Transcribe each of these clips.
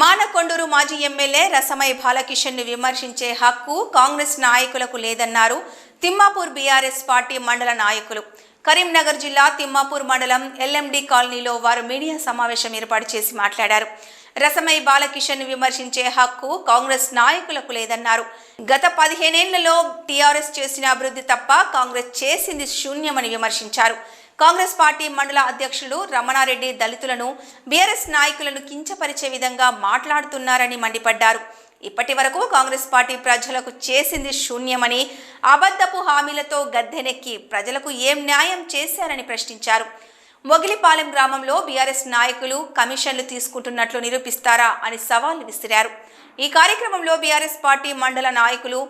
మానకొండూరు మాజీ ఎమ్మెల్యే రసమై బాలకిషన్ను విమర్శించే హక్కు కాంగ్రెస్ నాయకులకు లేదన్నారు తిమ్మాపూర్ బీఆర్ఎస్ పార్టీ మండల నాయకులు. కరీంనగర్ జిల్లా తిమ్మాపూర్ మండలం ఎల్ఎండి కాలనీలో వారు మీడియా సమావేశం ఏర్పాటు చేసి మాట్లాడారు. రసమై బాలకిషన్ను విమర్శించే హక్కు కాంగ్రెస్ నాయకులకు లేదన్నారు. గత 15 ఏళ్లలో టీఆర్ఎస్ చేసిన అభివృద్ధి తప్ప కాంగ్రెస్ చేసింది శూన్యమని విమర్శించారు. కాంగ్రెస్ పార్టీ మండల అధ్యక్షులు రమణారెడ్డి దళితులను, బీఆర్ఎస్ నాయకులను కించపరిచే విధంగా మాట్లాడుతున్నారని మండిపడ్డారు. ఇప్పటి వరకు కాంగ్రెస్ పార్టీ ప్రజలకు చేసింది శూన్యమని, అబద్ధపు హామీలతో గద్దెనెక్కి ప్రజలకు ఏం న్యాయం చేశారని ప్రశ్నించారు. మొగిలిపాలెం గ్రామంలో బీఆర్ఎస్ నాయకులు కమిషన్లు తీసుకుంటున్నట్లు నిరూపిస్తారా అని సవాల్ విసిరారు. ఈ కార్యక్రమంలో బీఆర్ఎస్ పార్టీ మండల నాయకులు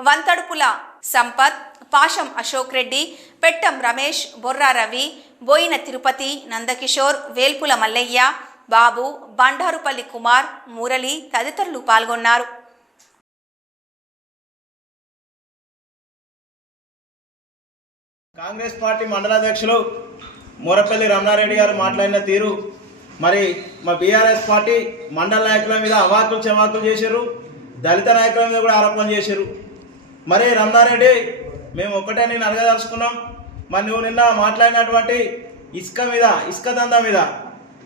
వంతడుపుల సంపత్, పాషం అశోక్ రెడ్డి, పెట్టం రమేష్, బొర్రా రవి, బోయిన తిరుపతి, నందకిషోర్, వేల్పుల మల్లయ్య, బాబు, బండారుపల్లి కుమార్, మురళి తదితరులు పాల్గొన్నారు. కాంగ్రెస్ పార్టీ మండలాధ్యక్షులు మూరపల్లి రమణారెడ్డి గారు మాట్లాడిన తీరు మరి మా బీఆర్ఎస్ పార్టీ మండల నాయకుల మీద అవాకులు చెవాకులు చేశారు, దళిత నాయకుల మీద కూడా ఆరోపణ చేశారు. మరి రమణారెడ్డి, మేము ఒక్కటే నేను అడగదలుచుకున్నాం, మరి నువ్వు నిన్న మాట్లాడినటువంటి ఇసుక దందా మీద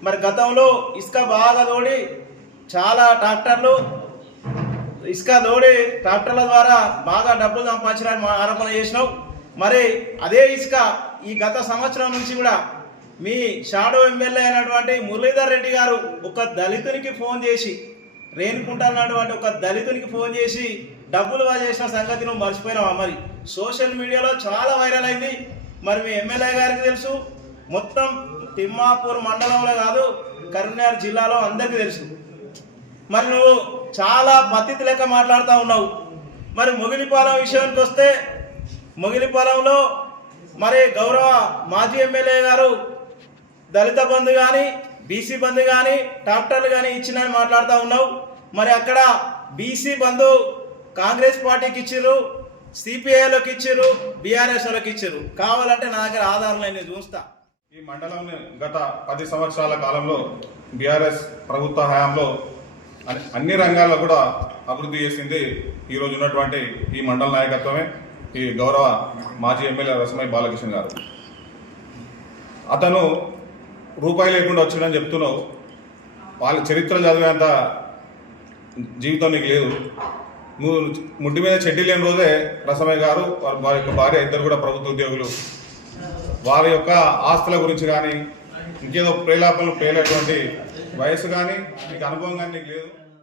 మరి గతంలో ఇసుక బాగా తోడి చాలా ట్రాక్టర్ల ద్వారా బాగా డబ్బులు సంపాదించడానికి ఆరోపణ చేసినావు. మరి అదే ఇసుక ఈ గత సంవత్సరం నుంచి కూడా మీ షాడో ఎమ్మెల్యే అయినటువంటి మురళీధర్ రెడ్డి గారు ఒక దళితునికి ఫోన్ చేసి, రేణుకుంట అన్నటువంటి ఒక దళితునికి ఫోన్ చేసి డబ్బులు చేసిన సంగతి నువ్వు మర్చిపోయినావా? మరి సోషల్ మీడియాలో చాలా వైరల్ అయింది. మరి మీ ఎమ్మెల్యే గారికి తెలుసు, మొత్తం తిమ్మాపూర్ మండలంలో కాదు కరీంనగర్ జిల్లాలో అందరికీ తెలుసు. మరి నువ్వు చాలా పద్ధతి లెక్క మాట్లాడుతూ ఉన్నావు. మరి మొగిలిపాలెం విషయానికి వస్తే, మొగిలిపాలెంలో మరి గౌరవ మాజీ ఎమ్మెల్యే గారు దళిత బంధు కానీ, బీసీ బంధు కానీ, ట్రాక్టర్లు కానీ ఇచ్చినని మాట్లాడుతూ ఉన్నావు. మరి అక్కడ బీసీ బంధు కాంగ్రెస్ పార్టీకి ఇచ్చిర్రు, సిపిఐలోకి ఇచ్చిర్రు, బీఆర్ఎస్లోకి ఇచ్చిర్రు. కావాలంటే నా దగ్గర ఆధారాలు నేను చూస్తా. ఈ మండలంని గత 10 సంవత్సరాల కాలంలో బీఆర్ఎస్ ప్రభుత్వ హయాంలో అన్ని రంగాల్లో కూడా అభివృద్ధి చేసింది ఈరోజు ఉన్నటువంటి ఈ మండల నాయకత్వమే, ఈ గౌరవ మాజీ ఎమ్మెల్యే రసమై బాలకిషన్ గారు. అతను రూపాయి లేకుండా వచ్చిందని చెప్తున్నావు. వాళ్ళ చరిత్ర చదివేంత జీవితం నీకు లేదు. నువ్వు ముడ్డి మీద చెడ్డీ లేని రోజే రసమయ్య గారు, వారి యొక్క భార్య ఇద్దరు కూడా ప్రభుత్వ ఉద్యోగులు. వారి యొక్క ఆస్తుల గురించి కానీ, ఇంకేదో ప్రేలాపనలు పేలేటువంటి వయసు కానీ, నీకు అనుభవం కానీ నీకు లేదు.